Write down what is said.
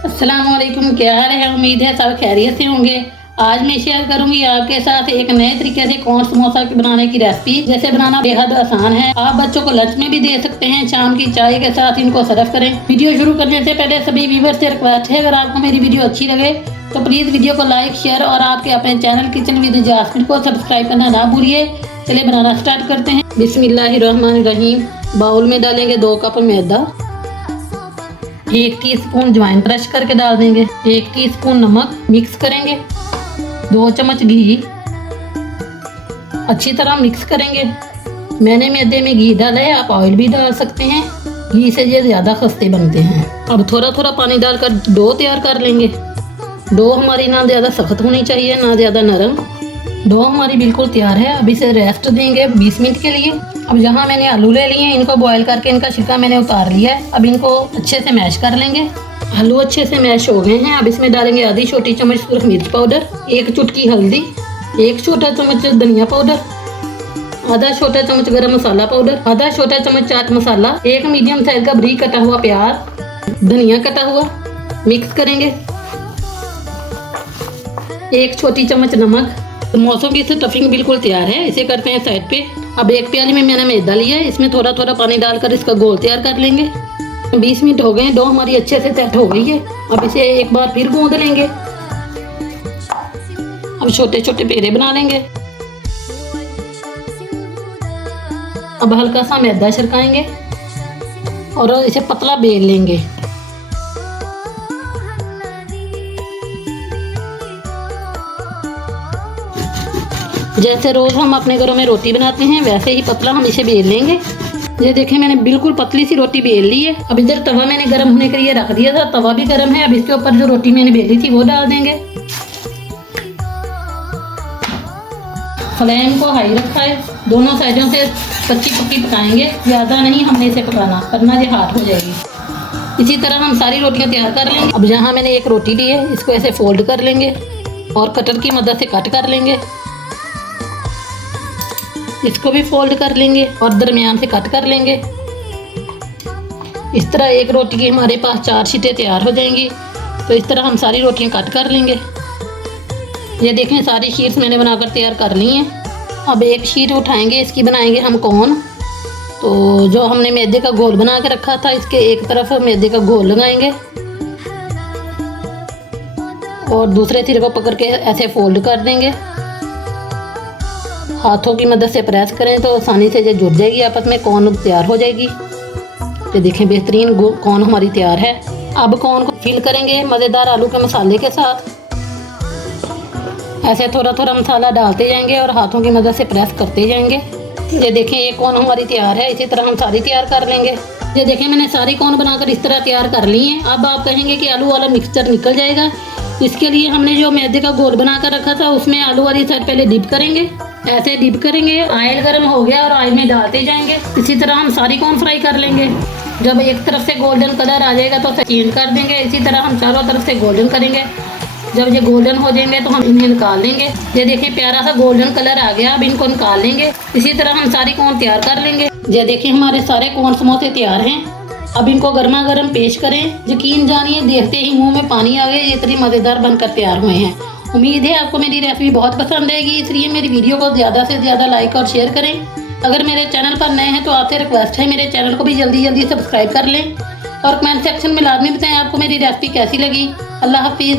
अस्सलामुअलैकुम, क्या हाल है। उम्मीद है सब खैरियत से होंगे। आज मैं शेयर करूंगी आपके साथ एक नए तरीके से कॉर्न समोसा बनाने की रेसिपी। जैसे बनाना बेहद आसान है। आप बच्चों को लंच में भी दे सकते हैं, शाम की चाय के साथ इनको सर्व करें। वीडियो शुरू करने से पहले सभी व्यूअर्स से रिक्वेस्ट है, अगर आपको मेरी वीडियो अच्छी लगे तो प्लीज वीडियो को लाइक, शेयर और आपके अपने चैनल किचन विद जास्मिन को सब्सक्राइब करना ना भूलिए। चलिए बनाना स्टार्ट करते हैं। बिस्मिल्लाहिर्रहमानिर्रहीम। बाउल में डालेंगे 2 कप मैदा, 1 टीस्पून अजवाइन क्रश करके डाल देंगे, 1 टीस्पून नमक मिक्स करेंगे, 2 चम्मच घी अच्छी तरह मिक्स करेंगे। मैंने मैदे में घी डाला है, आप ऑयल भी डाल सकते हैं, घी से ये ज़्यादा खस्ते बनते हैं। अब थोड़ा थोड़ा पानी डालकर डो तैयार कर लेंगे। डो हमारी ना ज़्यादा सख्त होनी चाहिए ना ज़्यादा नरम। डो हमारी बिल्कुल तैयार है। अब इसे रेस्ट देंगे 20 मिनट के लिए। अब यहाँ मैंने आलू ले लिए हैं, इनको बॉईल करके इनका छिलका मैंने उतार लिया है। अब इनको अच्छे से मैश कर लेंगे। आलू अच्छे से मैश हो गए हैं। अब इसमें डालेंगे आधी छोटी चम्मच सुरख मिर्च पाउडर, 1 चुटकी हल्दी, 1 छोटा चम्मच धनिया पाउडर, आधा छोटा चम्मच गरम मसाला पाउडर, आधा छोटा चम्मच चाट मसाला, 1 मीडियम साइज का बारीक कटा हुआ प्याज, धनिया कटा हुआ। मिक्स करेंगे। 1 छोटी चम्मच नमक। समोसों की स्टफिंग बिल्कुल तैयार है। इसे करते हैं साइड पे। अब 1 प्याली में मैंने मैदा लिया है, इसमें थोड़ा थोड़ा पानी डालकर इसका घोल तैयार कर लेंगे। 20 मिनट हो गए हैं, डो हमारी अच्छे से सेट हो गई है। अब इसे एक बार फिर गूंद लेंगे। अब छोटे छोटे पेड़े बना लेंगे। अब हल्का सा मैदा छिड़काएंगे और इसे पतला बेल लेंगे। जैसे रोज हम अपने घरों में रोटी बनाते हैं वैसे ही पतला हम इसे बेल लेंगे। ये देखें, मैंने बिल्कुल पतली सी रोटी बेल ली है। अब इधर तवा मैंने गर्म होने के लिए रख दिया था, तवा भी गर्म है। अब इसके ऊपर जो रोटी मैंने बेली थी वो डाल देंगे। फ्लेम को हाई रखा है, दोनों साइडों से कच्ची पक्की पकाएंगे, ज़्यादा नहीं हमने इसे पकाना, वरना ये हार्ड हो जाएगी। इसी तरह हम सारी रोटियां तैयार कर लेंगे। अब यहाँ मैंने एक रोटी ली है, इसको ऐसे फोल्ड कर लेंगे और कटर की मदद से कट कर लेंगे। इसको भी फोल्ड कर लेंगे और दरमियान से कट कर लेंगे। इस तरह एक रोटी की हमारे पास 4 शीटें तैयार हो जाएंगी। तो इस तरह हम सारी रोटियां कट कर लेंगे। ये देखें, सारी शीट्स मैंने बनाकर तैयार कर ली हैं। अब एक शीट उठाएंगे, इसकी बनाएंगे हम कोन। तो जो हमने मैदे का घोल बना के रखा था, इसके एक तरफ मैदे का घोल लगाएंगे और दूसरे सिरे को पकड़ के ऐसे फोल्ड कर देंगे। हाथों की मदद से प्रेस करें तो आसानी से ये जुड़ जाएगी आपस में, कॉर्न तैयार हो जाएगी। ये देखें, बेहतरीन कॉर्न हमारी तैयार है। अब कॉर्न को फिल करेंगे मज़ेदार आलू के मसाले के साथ। ऐसे थोड़ा थोड़ा मसाला डालते जाएंगे और हाथों की मदद से प्रेस करते जाएंगे। ये देखें, ये कॉर्न हमारी तैयार है। इसी तरह हम सारी तैयार कर लेंगे। ये देखें, मैंने सारी कॉर्न बनाकर इस तरह तैयार कर ली हैं। अब आप कहेंगे कि आलू वाला मिक्सचर निकल जाएगा। इसके लिए हमने जो मैदे का घोल बना कर रखा था उसमें आलू वाली साइड पहले डिप करेंगे। ऐसे डिप करेंगे। ऑयल गर्म हो गया और ऑयल में डालते जाएंगे। इसी तरह हम सारी कॉर्न फ्राई कर लेंगे। जब एक तरफ से गोल्डन कलर आ जाएगा तो चेंज कर देंगे। इसी तरह हम चारों तरफ से गोल्डन करेंगे। जब ये गोल्डन हो जाएंगे तो हम इन्हें निकाल लेंगे। ये देखिए, प्यारा सा गोल्डन कलर आ गया। अब इनको निकाल लेंगे। इसी तरह हम सारी कॉर्न तैयार कर लेंगे। ये देखिए, हमारे सारे कॉर्न समोसे तैयार हैं। अब इनको गर्मा गर्म पेश करें। यकीन जानिए, देखते ही मुंह में पानी आ गया। ये इतनी मज़ेदार बनकर तैयार हुए हैं। उम्मीद है आपको मेरी रेसिपी बहुत पसंद आएगी, इसलिए मेरी वीडियो को ज़्यादा से ज़्यादा लाइक और शेयर करें। अगर मेरे चैनल पर नए हैं तो आपसे रिक्वेस्ट है, मेरे चैनल को भी जल्दी जल्दी सब्सक्राइब कर लें और कमेंट सेक्शन में लाजमी बताएं आपको मेरी रेसिपी कैसी लगी। अल्लाह हाफिज़।